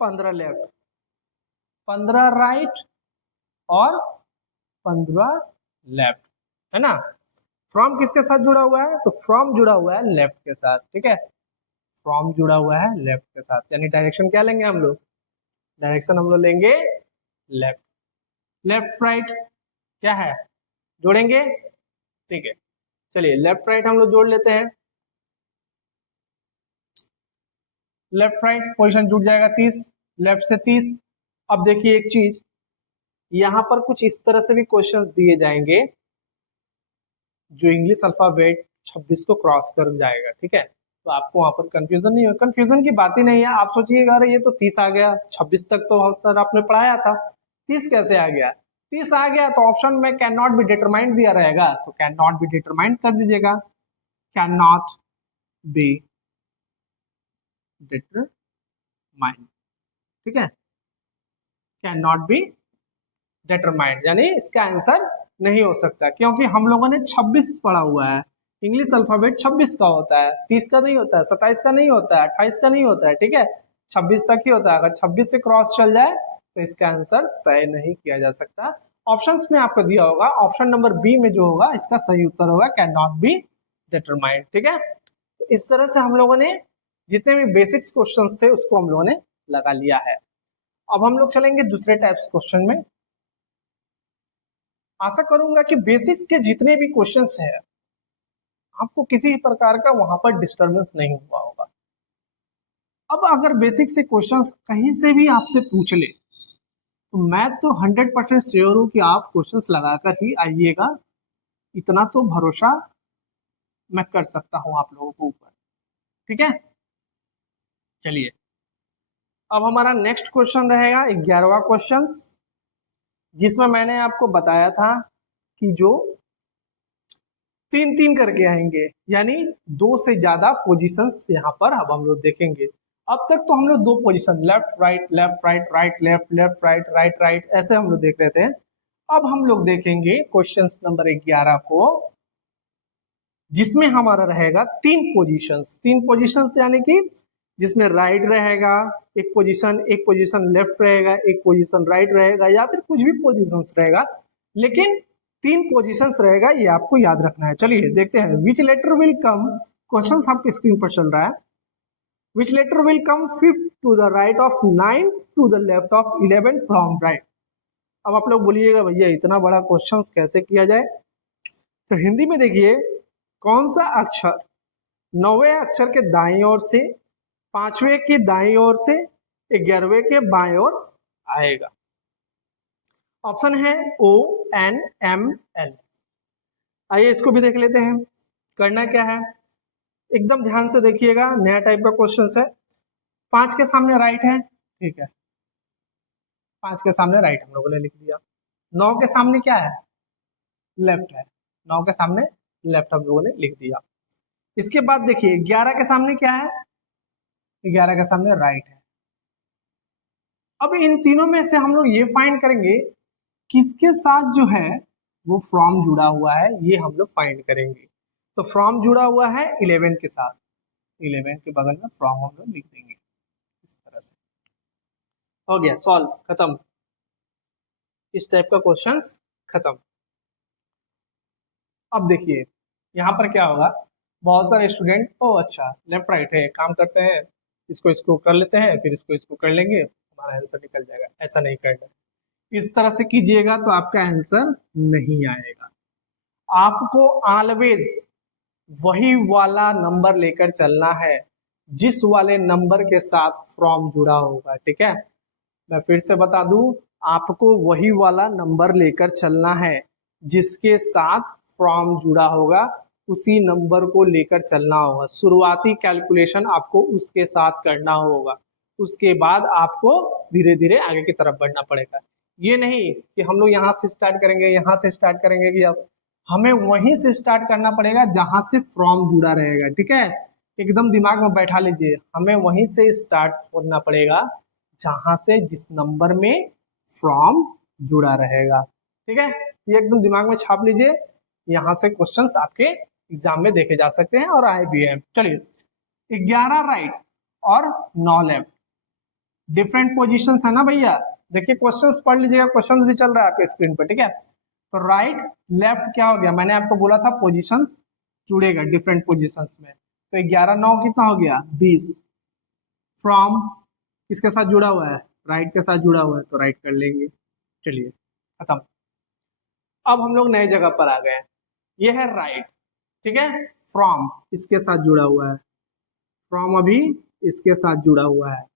15 लेफ्ट, 15 राइट और 15 लेफ्ट, है ना। फ्रॉम किसके साथ जुड़ा हुआ है? तो फ्रॉम जुड़ा हुआ है लेफ्ट के साथ, ठीक है। फ्रॉम जुड़ा हुआ है लेफ्ट के साथ, यानी डायरेक्शन क्या लेंगे हम लोग? डायरेक्शन हम लोग लेंगे लेफ्ट। लेफ्ट राइट क्या है? जोड़ेंगे, ठीक है। चलिए लेफ्ट राइट हम लोग जोड़ लेते हैं। लेफ्ट राइट पोजीशन जुड़ जाएगा 30, लेफ्ट से 30। अब देखिए एक चीज, यहां पर कुछ इस तरह से भी क्वेश्चंस दिए जाएंगे जो इंग्लिश अल्फाबेट 26 को क्रॉस कर जाएगा, ठीक है। तो आपको वहां पर कंफ्यूजन नहीं होगा, कंफ्यूजन की बात ही नहीं है। आप सोचिएगा अरे ये तो 30 आ गया, 26 तक तो सर आपने पढ़ाया था, 30 कैसे आ गया? 30 आ गया तो ऑप्शन में कैन नॉट बी डिटरमाइंड दिया रहेगा, तो कैन नॉट बी डिटरमाइंड कर दीजिएगा। कैन नॉट बी डिटरमाइंड, ठीक है। कैन नॉट बी डिटरमाइंड यानी इसका आंसर नहीं हो सकता, क्योंकि हम लोगों ने 26 पढ़ा हुआ है। इंग्लिश अल्फाबेट 26 का होता है, 30 का नहीं होता है, 27 का नहीं होता है, 28 का नहीं होता है, ठीक है। 26 तक ही होता है। अगर 26 से क्रॉस चल जाए तो इसका आंसर तय नहीं किया जा सकता। ऑप्शंस में आपको दिया होगा, ऑप्शन नंबर बी में जो होगा इसका सही उत्तर होगा कैन नॉट बी डिटरमाइंड, ठीक है। तो इस तरह से हम लोगों ने जितने भी बेसिक्स क्वेश्चंस थे उसको हम लोगों ने लगा लिया है। अब हम लोग चलेंगे दूसरे टाइप्स क्वेश्चन में। आशा करूंगा कि बेसिक्स के जितने भी क्वेश्चंस हैं आपको किसी प्रकार का वहां पर डिस्टरबेंस नहीं हुआ होगा। अब अगर बेसिक से क्वेश्चंस कहीं से भी आपसे पूछ ले तो मैं तो 100% श्योर हूँ कि आप क्वेश्चंस लगाकर ही आइएगा। इतना तो भरोसा मैं कर सकता हूँ आप लोगों के ऊपर। ठीक है, चलिए अब हमारा नेक्स्ट क्वेश्चन रहेगा 11वां क्वेश्चन, जिसमें मैंने आपको बताया था कि जो 3-3 करके आएंगे, यानी 2 से ज्यादा पोजीशंस यहाँ पर अब हम लोग देखेंगे। अब तक तो हम लोग 2 position left right left right right left left right right right ऐसे हम लोग देख रहे थे। अब हम लोग देखेंगे क्वेश्चन नंबर 11 को, जिसमें हमारा रहेगा 3 पोजीशंस यानी कि जिसमें राइट रहेगा एक पोजीशन लेफ्ट रहेगा, एक पोजीशन राइट रहेगा, या फिर कुछ भी पोजीशंस रहेगा, लेकिन 3 पोजीशंस रहेगा, ये आपको याद रखना है। चलिए देखते हैं which letter will come, question आपकी स्क्रीन पर चल रहा है। Which letter will come 5th to the right of 9 to the left of 11 from right. अब आप लोग बोलिएगा भैया इतना बड़ा क्वेश्चन कैसे किया जाए, तो हिंदी में देखिए कौन सा अक्षर 9वें अक्षर के दाईं ओर से, 5वें के दाईं ओर से, 11वें के बाएं ओर आएगा। ऑप्शन है ONML। आइए इसको भी देख लेते हैं। करना क्या है, एकदम ध्यान से देखिएगा, नया टाइप का क्वेश्चन है। 5 के सामने राइट है, ठीक है, 5 के सामने राइट हम लोगों ने लिख दिया। 9 के सामने क्या है, लेफ्ट है, 9 के सामने लेफ्ट हम लोगों ने लिख दिया। इसके बाद देखिए 11 के सामने क्या है, 11 के सामने राइट है। अब इन तीनों में से हम लोग ये फाइंड करेंगे किसके साथ जो है वो फ्रॉम जुड़ा हुआ है, ये हम लोग फाइंड करेंगे। तो फ्रॉम जुड़ा हुआ है 11 के साथ, 11 के बगल में फ्रॉम हम लोग लिख देंगे इस तरह से। हो गया, सॉल्व, खत्म, इस टाइप का क्वेश्चन खत्म। अब देखिए यहाँ पर क्या होगा, बहुत सारे स्टूडेंट ओ अच्छा लेफ्ट राइट है, काम करते हैं इसको कर लेते हैं, फिर इसको कर लेंगे, हमारा आंसर निकल जाएगा। ऐसा नहीं करना, इस तरह से कीजिएगा तो आपका आंसर नहीं आएगा। आपको ऑलवेज वही वाला नंबर लेकर चलना है जिस वाले नंबर के साथ फ्रॉम जुड़ा होगा। ठीक है, मैं फिर से बता दूं, आपको वही वाला नंबर लेकर चलना है जिसके साथ फ्रॉम जुड़ा होगा, उसी नंबर को लेकर चलना होगा। शुरुआती कैलकुलेशन आपको उसके साथ करना होगा, उसके बाद आपको धीरे धीरे आगे की तरफ बढ़ना पड़ेगा। ये नहीं कि हम लोग यहाँ से स्टार्ट करेंगे, यहाँ से स्टार्ट करेंगे, कि अब हमें वहीं से स्टार्ट करना पड़ेगा जहां से फ्रॉम जुड़ा रहेगा। ठीक है, एकदम दिमाग में बैठा लीजिए, हमें वहीं से स्टार्ट करना पड़ेगा जहां से जिस नंबर में फ्रॉम जुड़ा रहेगा। ठीक है, ये एकदम दिमाग में छाप लीजिए, यहाँ से क्वेश्चंस आपके एग्जाम में देखे जा सकते हैं और आए भी हैं। चलिए 11 राइट और 9 लेफ्ट, डिफरेंट पोजीशंस है ना भैया। देखिए क्वेश्चंस पढ़ लीजिएगा, क्वेश्चंस भी चल रहा है आपके स्क्रीन पर। ठीक है, तो राइट लेफ्ट क्या हो गया, मैंने आपको बोला था पोजीशंस जुड़ेगा डिफरेंट पोजीशंस में। तो 11 9 कितना हो गया 20। फ्रॉम किसके साथ जुड़ा हुआ है, राइट के साथ जुड़ा हुआ है, तो राइट कर लेंगे। चलिए खत्म। अब हम लोग नए जगह पर आ गए, ये है राइट। ठीक है, फ्रॉम इसके साथ जुड़ा हुआ है, फ्रॉम अभी इसके साथ जुड़ा हुआ है,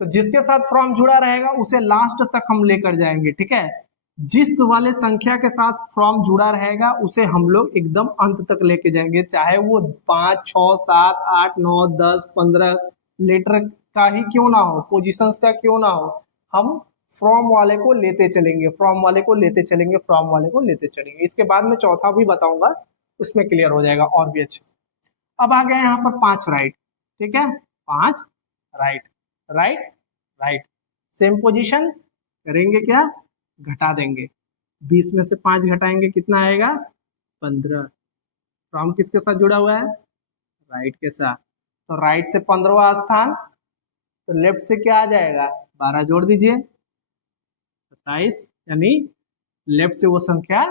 तो जिसके साथ फ्रॉम जुड़ा रहेगा उसे लास्ट तक हम लेकर जाएंगे। ठीक है, जिस वाले संख्या के साथ फ्रॉम जुड़ा रहेगा उसे हम लोग एकदम अंत तक लेके जाएंगे, चाहे वो 5 6 7 8 9 10 15 लेटर का ही क्यों ना हो, पोजीशंस का क्यों ना हो, हम फ्रॉम वाले को लेते चलेंगे, फ्रॉम वाले को लेते चलेंगे, फ्रॉम वाले को लेते चलेंगे। इसके बाद में चौथा भी बताऊंगा, उसमें क्लियर हो जाएगा और भी अच्छे। अब आ गए यहाँ पर 5 राइट। ठीक है, 5 right right right, same position करेंगे, क्या घटा देंगे, 20 में से 5 घटाएंगे कितना आएगा 15। फ्रॉम किसके साथ जुड़ा हुआ है, राइट के साथ, तो राइट से 15वां स्थान, तो लेफ्ट से क्या आ जाएगा 12 जोड़ दीजिए 27, यानी लेफ्ट से वो संख्या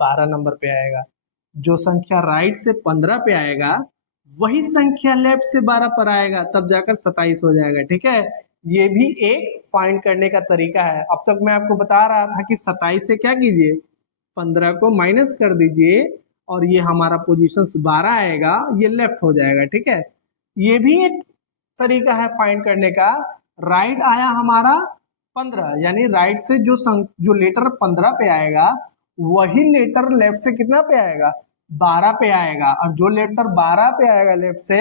12 नंबर पे आएगा। जो संख्या राइट से 15 पे आएगा वही संख्या लेफ्ट से 12 पर आएगा, तब जाकर 27 हो जाएगा। ठीक है, ये भी एक फाइंड करने का तरीका है। अब तक मैं आपको बता रहा था कि 27 से क्या कीजिए 15 को माइनस कर दीजिए और ये हमारा पोजीशन 12 आएगा, ये लेफ्ट हो जाएगा। ठीक है, ये भी एक तरीका है फाइंड करने का। राइट आया हमारा 15, यानी राइट से जो लेटर 15 पे आएगा वही लेटर लेफ्ट से कितना पे आएगा, 12 पे आएगा, और जो लेटर 12 पे आएगा लेफ्ट से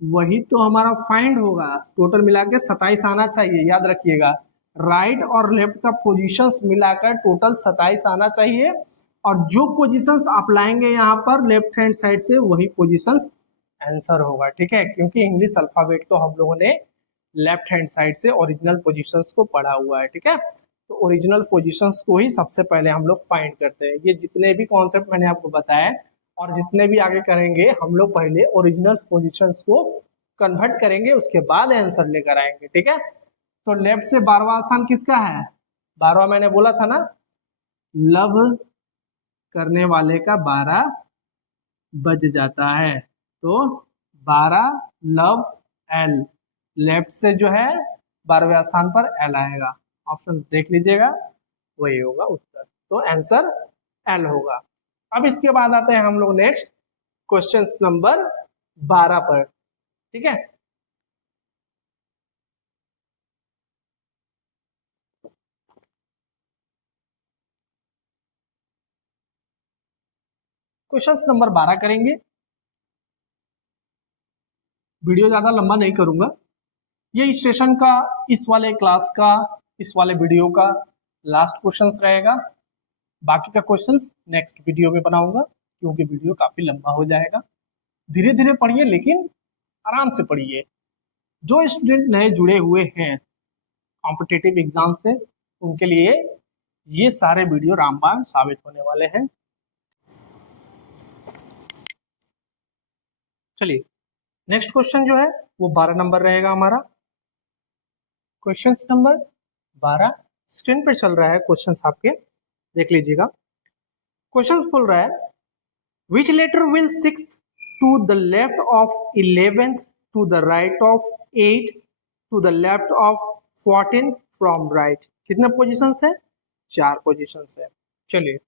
वही तो हमारा फाइंड होगा। टोटल मिला के 27 आना चाहिए, याद रखिएगा। राइट और लेफ्ट का पोजीशंस मिलाकर टोटल 27 आना चाहिए, और जो पोजीशंस आप लाएंगे यहाँ पर लेफ्ट हैंड साइड से वही पोजीशंस आंसर होगा, ठीक है। क्योंकि इंग्लिश अल्फाबेट को हम लोगों ने लेफ्ट हैंड साइड से ओरिजिनल पोजीशंस को पढ़ा हुआ है, ठीक है। तो ओरिजिनल पोजीशंस को ही सबसे पहले हम लोग फाइंड करते हैं। ये जितने भी कॉन्सेप्ट मैंने आपको बताया और जितने भी आगे करेंगे हम लोग पहले ओरिजिनल पोजीशंस को कन्वर्ट करेंगे, उसके बाद आंसर लेकर आएंगे, ठीक है। तो लेफ्ट से 12वां स्थान किसका है, 12वां मैंने बोला था ना, लव करने वाले का 12 बज जाता है, तो 12 लव एल, लेफ्ट से जो है 12वें स्थान पर एल आएगा। ऑप्शन देख लीजिएगा, वही होगा उत्तर, तो आंसर एल होगा। अब इसके बाद आते हैं हम लोग नेक्स्ट क्वेश्चन नंबर 12 पर, ठीक है। क्वेश्चन नंबर 12 करेंगे। वीडियो ज्यादा लंबा नहीं करूंगा, ये इस सेशन का, इस वाले क्लास का, इस वाले वीडियो का लास्ट क्वेश्चंस रहेगा। बाकी का क्वेश्चंस नेक्स्ट वीडियो में बनाऊंगा, क्योंकि वीडियो काफी लंबा हो जाएगा। धीरे धीरे पढ़िए, लेकिन आराम से पढ़िए। जो स्टूडेंट नए जुड़े हुए हैं कॉम्पिटिटिव एग्जाम से, उनके लिए ये सारे वीडियो रामबाण साबित होने वाले हैं। चलिए नेक्स्ट क्वेश्चन जो है वो 12 नंबर रहेगा हमारा। क्वेश्चन नंबर 12 स्क्रीन पे चल रहा है, क्वेश्चंस आपके देख लीजिएगा। क्वेश्चंस बोल रहा है which letter will 6th to the left of 11th to the right of 8 to the left of 14 from right. कितने पोजीशंस है, 4 पोजीशंस है। चलिए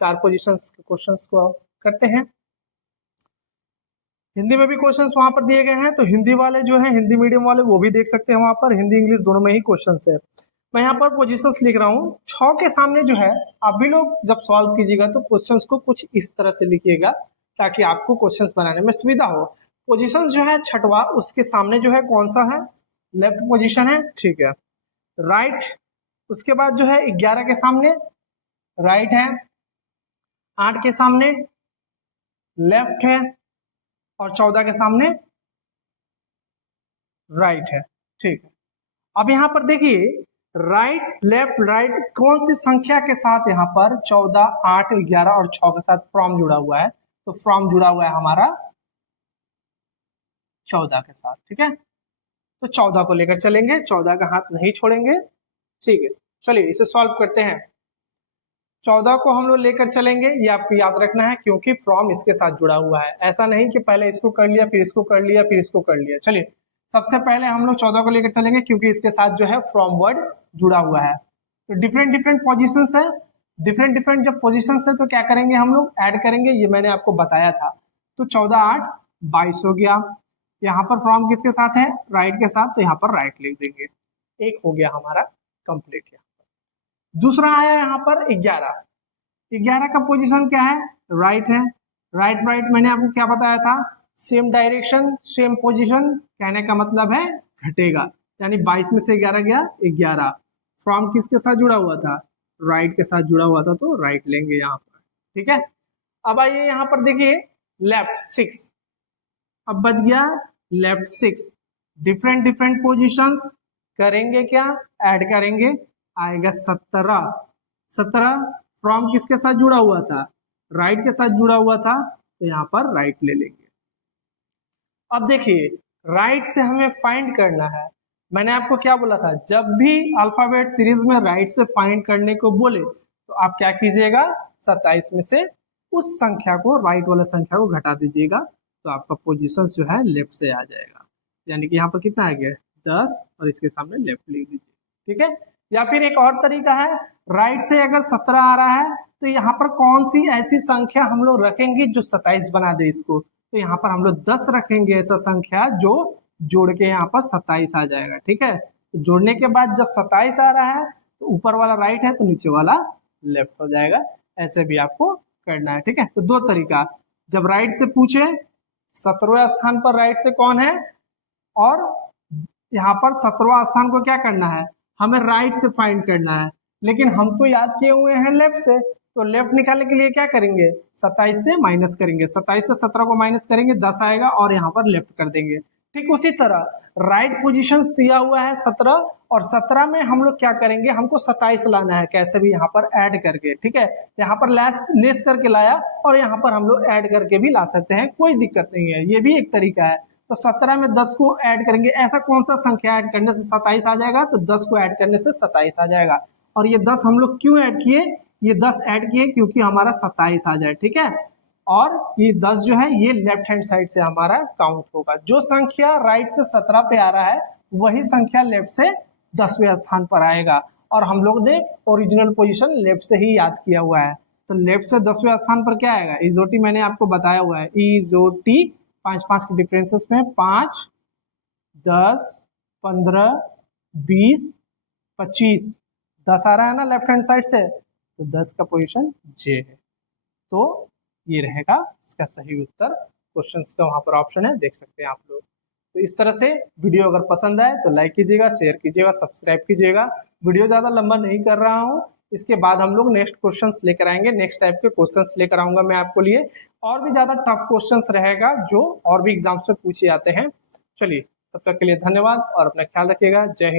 4 पोजीशंस के क्वेश्चंस को करते हैं। हिंदी में भी क्वेश्चंस वहां पर दिए गए हैं, तो हिंदी वाले जो है, हिंदी मीडियम वाले वो भी देख सकते हैं वहां पर, हिंदी इंग्लिश दोनों में ही क्वेश्चंस है। मैं यहाँ पर पोजीशंस लिख रहा हूँ 6 के सामने जो है, आप भी लोग जब सॉल्व कीजिएगा तो क्वेश्चंस को कुछ इस तरह से लिखिएगा ताकि आपको क्वेश्चंस बनाने में सुविधा हो। पोजीशन जो है 6वां, उसके सामने जो है कौन सा है, लेफ्ट पोजीशन है, ठीक है। राइट, उसके बाद जो है 11 के सामने राइट है, 8 के सामने लेफ्ट है, और 14 के सामने राइट है, ठीक है। अब यहाँ पर देखिए राइट लेफ्ट राइट कौन सी संख्या के साथ, यहाँ पर 14, 8, 11 और 6 के साथ फ्रॉम जुड़ा हुआ है, तो फ्रॉम जुड़ा हुआ है हमारा 14 के साथ, ठीक है। तो 14 को लेकर चलेंगे, 14 का हाथ नहीं छोड़ेंगे, ठीक है। चलिए इसे सॉल्व करते हैं। 14 को हम लोग लेकर चलेंगे, ये आपको याद रखना है, क्योंकि फ्रॉम इसके साथ जुड़ा हुआ है। ऐसा नहीं कि पहले इसको कर लिया फिर इसको कर लिया फिर इसको कर लिया। चलिए सबसे पहले हम लोग 14 को लेकर चलेंगे, क्योंकि इसके साथ जो है फ्रॉम वर्ड जुड़ा हुआ है। तो डिफरेंट डिफरेंट पोजीशंस है, डिफरेंट डिफरेंट जब पोजीशंस है तो क्या करेंगे हम लोग, ऐड करेंगे, ये मैंने आपको बताया था। तो 14, 8, 22 हो गया। यहाँ पर फ्रॉम किसके साथ है, राइट के साथ, तो यहाँ पर राइट लिख देंगे, एक हो गया हमारा कंप्लीट। दूसरा आया यहाँ पर 11, 11 का पोजीशन क्या है, राइट है। राइट राइट मैंने आपको क्या बताया था, सेम डायरेक्शन सेम पोजीशन, कहने का मतलब है घटेगा, यानी 22 में से 11 गया 11। फ्रॉम किसके साथ जुड़ा हुआ था, राइट के साथ जुड़ा हुआ था, तो राइट लेंगे यहाँ पर, ठीक है। अब आइए यहाँ पर देखिए लेफ्ट 6, अब बच गया लेफ्ट 6। डिफरेंट डिफरेंट पोजीशंस करेंगे, क्या ऐड करेंगे, आएगा 17। 17 फ्रॉम किसके साथ जुड़ा हुआ था, राइट के साथ जुड़ा हुआ था, तो यहाँ पर राइट ले लेंगे। अब देखिए राइट से हमें फाइंड करना है। मैंने आपको क्या बोला था, जब भी अल्फाबेट सीरीज में राइट से फाइंड करने को बोले तो आप क्या कीजिएगा, 27 में से उस संख्या को, राइट वाला संख्या को घटा दीजिएगा, तो आपका पोजीशन जो है लेफ्ट से आ जाएगा। यानी कि यहाँ पर कितना आ गया 10, और इसके सामने लेफ्ट लिख दीजिए, ठीक है। या फिर एक और तरीका है, राइट से अगर 17 आ रहा है तो यहाँ पर कौन सी ऐसी संख्या हम लोग रखेंगे जो 27 बना दे इसको, तो यहाँ पर हम लोग 10 रखेंगे, ऐसा संख्या जो जोड़ के यहाँ पर 27 आ जाएगा। ठीक है, तो जोड़ने के बाद जब 27 आ रहा है तो ऊपर वाला राइट है तो नीचे वाला लेफ्ट हो जाएगा। ऐसे भी आपको करना है। ठीक है, तो दो तरीका, जब राइट से पूछे 17वें स्थान पर राइट से कौन है, और यहाँ पर 17वां स्थान को क्या करना है, हमें राइट से फाइंड करना है, लेकिन हम तो याद किए हुए हैं लेफ्ट से, तो लेफ्ट निकालने के लिए क्या करेंगे, 27 से माइनस करेंगे, 27 से 17 को माइनस करेंगे 10 आएगा और यहाँ पर लेफ्ट कर देंगे। ठीक उसी तरह राइट पोजीशंस दिया हुआ है 17, और 17 में हम लोग क्या करेंगे, हमको 27 लाना है कैसे भी यहाँ पर ऐड करके। ठीक है, यहाँ पर लेस करके लाया और यहाँ पर हम लोग ऐड करके भी ला सकते हैं, कोई दिक्कत नहीं है, ये भी एक तरीका है। तो 17 में 10 को ऐड करेंगे, ऐसा कौन सा संख्या ऐड करने से 27 आ जाएगा, तो 10 को ऐड करने से 27 आ जाएगा। और ये 10 हम लोग क्यों ऐड किए, ये 10 ऐड किए क्योंकि हमारा 27 आ जाए। ठीक है, और ये 10 जो है ये लेफ्ट हैंड साइड से हमारा काउंट होगा। जो संख्या राइट से 17 पे आ रहा है वही संख्या लेफ्ट से 10वें स्थान पर आएगा, और हम लोग ने ओरिजिनल पोजीशन लेफ्ट से ही याद किया हुआ है। तो लेफ्ट से 10वें स्थान पर क्या आएगा, इजोटी मैंने आपको बताया हुआ है, इजोटी 5 के डिफरेंसेस में 5, 10, 15, 20, 25, 10 आ रहा है ना लेफ्ट हैंड साइड से, तो 10 का पोजीशन जे है। तो ये रहेगा इसका सही उत्तर। क्वेश्चंस का वहां पर ऑप्शन है, देख सकते हैं आप लोग। तो इस तरह से वीडियो अगर पसंद आए तो लाइक कीजिएगा, शेयर कीजिएगा, सब्सक्राइब कीजिएगा। वीडियो ज़्यादा लंबा नहीं कर रहा हूँ, इसके बाद हम लोग नेक्स्ट क्वेश्चंस लेकर आएंगे, नेक्स्ट टाइप के क्वेश्चंस लेकर आऊंगा मैं आपको लिए, और भी ज़्यादा टफ क्वेश्चंस रहेगा जो और भी एग्जाम्स में पूछे जाते हैं। चलिए, तब तक के लिए धन्यवाद और अपना ख्याल रखिएगा। जय हिंद।